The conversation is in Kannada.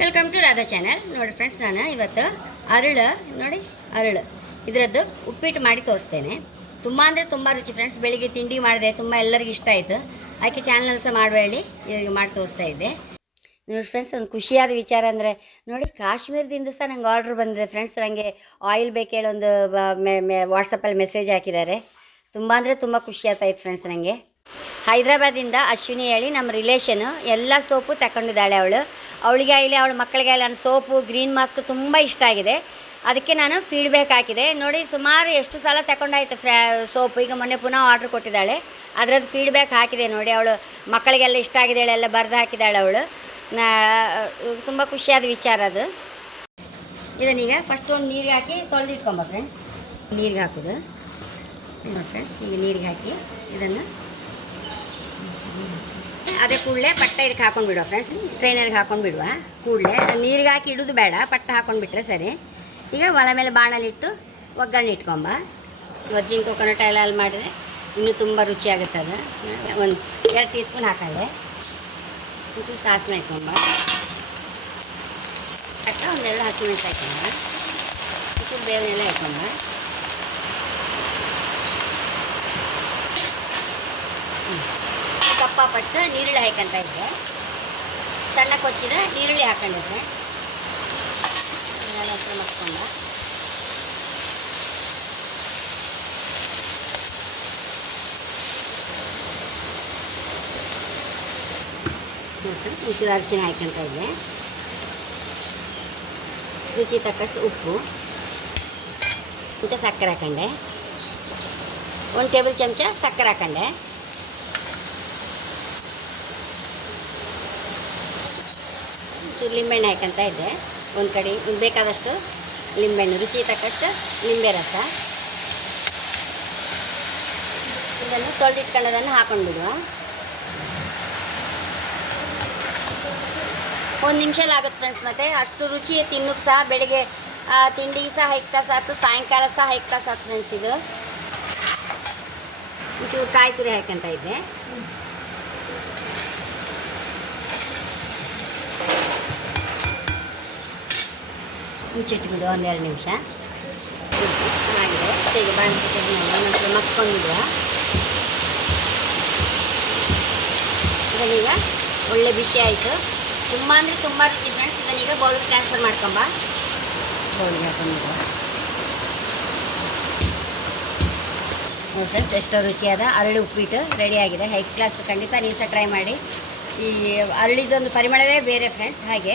ವೆಲ್ಕಮ್ ಟು ರಾಧಾ ಚಾನಲ್ ನೋಡಿ ಫ್ರೆಂಡ್ಸ್ ನಾನು ಇವತ್ತು ಅರಳು, ನೋಡಿ, ಅರಳು. ಇದರದ್ದು ಉಪ್ಪಿಟ್ಟು ಮಾಡಿ ತೋರಿಸ್ತೇನೆ. ತುಂಬ ಅಂದರೆ ತುಂಬ ರುಚಿ ಫ್ರೆಂಡ್ಸ್ ಬೆಳಿಗ್ಗೆ ತಿಂಡಿ ಮಾಡಿದೆ, ತುಂಬ ಎಲ್ಲರಿಗೂ ಇಷ್ಟ ಆಯಿತು. ಅದಕ್ಕೆ ಚಾನಲ್ ಸಹ ಹೇಳಿ ಈಗ ಮಾಡಿ ತೋರಿಸ್ತಾ ಇದ್ದೆ. ನೋಡಿ ಫ್ರೆಂಡ್ಸ್ ಒಂದು ಖುಷಿಯಾದ ವಿಚಾರ ಅಂದರೆ, ನೋಡಿ ಕಾಶ್ಮೀರದಿಂದ ಸಹ ನಂಗೆ ಆರ್ಡ್ರ್ ಬಂದಿದೆ ಫ್ರೆಂಡ್ಸ್ ನನಗೆ ಆಯಿಲ್ ಬೇಕೇಳಿ ಒಂದು ವಾಟ್ಸಪ್ಪಲ್ಲಿ ಮೆಸೇಜ್ ಹಾಕಿದ್ದಾರೆ. ತುಂಬ ಅಂದರೆ ತುಂಬ ಖುಷಿ ಆಗ್ತಾಯಿತ್ತು ಫ್ರೆಂಡ್ಸ್ ನನಗೆ ಹೈದ್ರಾಬಾದಿಂದ ಅಶ್ವಿನಿ ಹೇಳಿ ನಮ್ಮ ರಿಲೇಷನು ಎಲ್ಲ ಸೋಪು ತಗೊಂಡಿದ್ದಾಳೆ ಅವಳು. ಅವಳಿಗೆ ಆಗಲಿ ಅವಳ ಮಕ್ಕಳಿಗೆ ನನ್ನ ಸೋಪು ಗ್ರೀನ್ ಮಾಸ್ಕ್ ತುಂಬ ಇಷ್ಟ ಆಗಿದೆ. ಅದಕ್ಕೆ ನಾನು ಫೀಡ್ಬ್ಯಾಕ್ ಹಾಕಿದೆ. ನೋಡಿ, ಸುಮಾರು ಎಷ್ಟು ಸಲ ತಗೊಂಡಾಯ್ತು ಫ್ರಾ, ಸೋಪು. ಈಗ ಮೊನ್ನೆ ಪುನಃ ಆರ್ಡ್ರ್ ಕೊಟ್ಟಿದ್ದಾಳೆ. ಅದರದ್ದು ಫೀಡ್ಬ್ಯಾಕ್ ಹಾಕಿದೆ ನೋಡಿ ಅವಳು. ಮಕ್ಕಳಿಗೆಲ್ಲ ಇಷ್ಟ ಆಗಿದೆ ಎಲ್ಲ ಬರೆದು ಹಾಕಿದ್ದಾಳೆ ಅವಳು. ನಾ, ತುಂಬ ಖುಷಿಯಾದ ವಿಚಾರ ಅದು. ಇದನ್ನೀಗ ಫಸ್ಟ್ ಒಂದು ನೀರಿಗೆ ಹಾಕಿ ತೊಳೆದಿಟ್ಕೊಂಬ ಫ್ರೆಂಡ್ಸ್ ನೀರಿಗೆ ಹಾಕೋದು. ನೋಡಿ ಫ್ರೆಂಡ್ಸ್ ಈಗ ನೀರಿಗೆ ಹಾಕಿ ಇದನ್ನು ಅದೇ ಕೂಡಲೇ ಪಟ್ಟ ಇದಕ್ಕೆ ಹಾಕೊಂಡು ಬಿಡುವ ಫ್ರೆಂಡ್ಸ್ ಸ್ಟ್ರೈನರ್ಗೆ ಹಾಕೊಂಡು ಬಿಡುವ ಕೂಡಲೇ ನೀರಿಗೆ ಹಾಕಿ ಇಡೋದು ಬೇಡ, ಪಟ್ಟ ಹಾಕೊಂಡು ಬಿಟ್ಟರೆ ಸರಿ. ಈಗ ಒಲೆ ಮೇಲೆ ಬಾಣಲಿಟ್ಟು ಒಗ್ಗರಣೆ ಇಟ್ಕೊಂಬ. ಒಜ್ಜಿನ ಕೊಕೊನಟ್ ಎಲ್ಲ ಮಾಡಿದ್ರೆ ಇನ್ನೂ ತುಂಬ ರುಚಿಯಾಗುತ್ತೆ ಅದು. ಒಂದು ಎರಡು ಟೀ ಸ್ಪೂನ್ ಹಾಕೊಂಡೆ. ಒಂಚೂರು ಸಾಸಿವೆ ಹಾಕೊಂಬ. ಅಕ್ಕ ಒಂದೆರಡು ಹಸಿಮೆಣಸು ಹಾಕೊಂಬ. ಒಂಚೂರು ಬೇವನೆಲ್ಲ ಹಾಕೊಂಬ. ಕಪ್ಪ ಫಸ್ಟ್ ನೀರುಳ್ಳಿ ಹಾಕೊಂತ ಇದ್ದೆ. ಸಣ್ಣ ಕೊಚ್ಚಿದ ನೀರುಳ್ಳಿ ಹಾಕೊಂಡಿದ್ದೆ. ಹೆಸರು ಮಕ್ಕೊಂಡ ಒಂಚೂರು ಅರಿಶಿನ ಹಾಕೊಂತ ಇದ್ದೆ. ರುಚಿ ತಕ್ಕಷ್ಟು ಉಪ್ಪು. ಮತ್ತು ಸಕ್ಕರೆ ಹಾಕೊಂಡೆ. ಒಂದು ಟೇಬಲ್ ಚಮಚ ಸಕ್ಕರೆ ಹಾಕೊಂಡೆ. ಒಂಚೂರು ಲಿಂಬೆಹಣ್ಣು ಹಾಕಂತ ಇದ್ದೆ. ಒಂದು ಕಡೆ ಬೇಕಾದಷ್ಟು ಲಿಂಬೆಹಣ್ಣು, ರುಚಿ ತಕ್ಕಷ್ಟು ಲಿಂಬೆ ರಸ. ಇದನ್ನು ತೊಳೆದಿಟ್ಕೊಂಡದನ್ನು ಹಾಕೊಂಡು ಬಿಡುವ ಒಂದು ನಿಮಿಷ ಆಗುತ್ತೆ ಫ್ರೆಂಡ್ಸ್ ಮತ್ತೆ. ಅಷ್ಟು ರುಚಿ ತಿನ್ನೋಕ್ಕೆ ಸಹ ಬೆಳಿಗ್ಗೆ ತಿಂಡಿ ಸಹ ಹೆಕ್ಕ ಸಾಕು, ಸಾಯಂಕಾಲ ಸಹ ಹೆಕ್ಕ ಸಾಕು ಫ್ರೆಂಡ್ಸ್ ಇದು. ಒಂಚೂರು ಕಾಯಿ ತುರಿ ಹಾಕಂತ ಇದ್ದೆ. ಮುಚ್ಚಿಟ್ಬಿಡು ಒಂದೆರಡು ನಿಮಿಷ. ಮಾಡಿದೆ ಈಗ ಬಾಣಿ ಮಕ್ಕೊಂಡಿದ್ದೆ ಇದನ್ನೀಗ ಒಳ್ಳೆ ಬಿಸಿ ಆಯಿತು. ತುಂಬ ಅಂದರೆ ತುಂಬ ರುಚಿ ಫ್ರೆಂಡ್ಸ್ ಇದನ್ನೀಗ ಬೌಲ್ಗೆ ಟ್ರಾನ್ಸ್ಫರ್ ಮಾಡ್ಕೊಂಬ ಬೌಲ್ಗೆ ಹಾಕೊಂಡಿದ್ದೆ ನೋಡಿ ಫ್ರೆಂಡ್ಸ್ ಎಷ್ಟೋ ರುಚಿಯಾದ ಅರಳಿ ಉಪ್ಪಿಟ್ಟು ರೆಡಿ ಆಗಿದೆ. ಹೈ ಕ್ಲಾಸ್ ಖಂಡಿತ ನೀವು ಸಹ ಟ್ರೈ ಮಾಡಿ. ಈ ಅರಳಿದೊಂದು ಪರಿಮಳವೇ ಬೇರೆ ಫ್ರೆಂಡ್ಸ್ ಹಾಗೆ.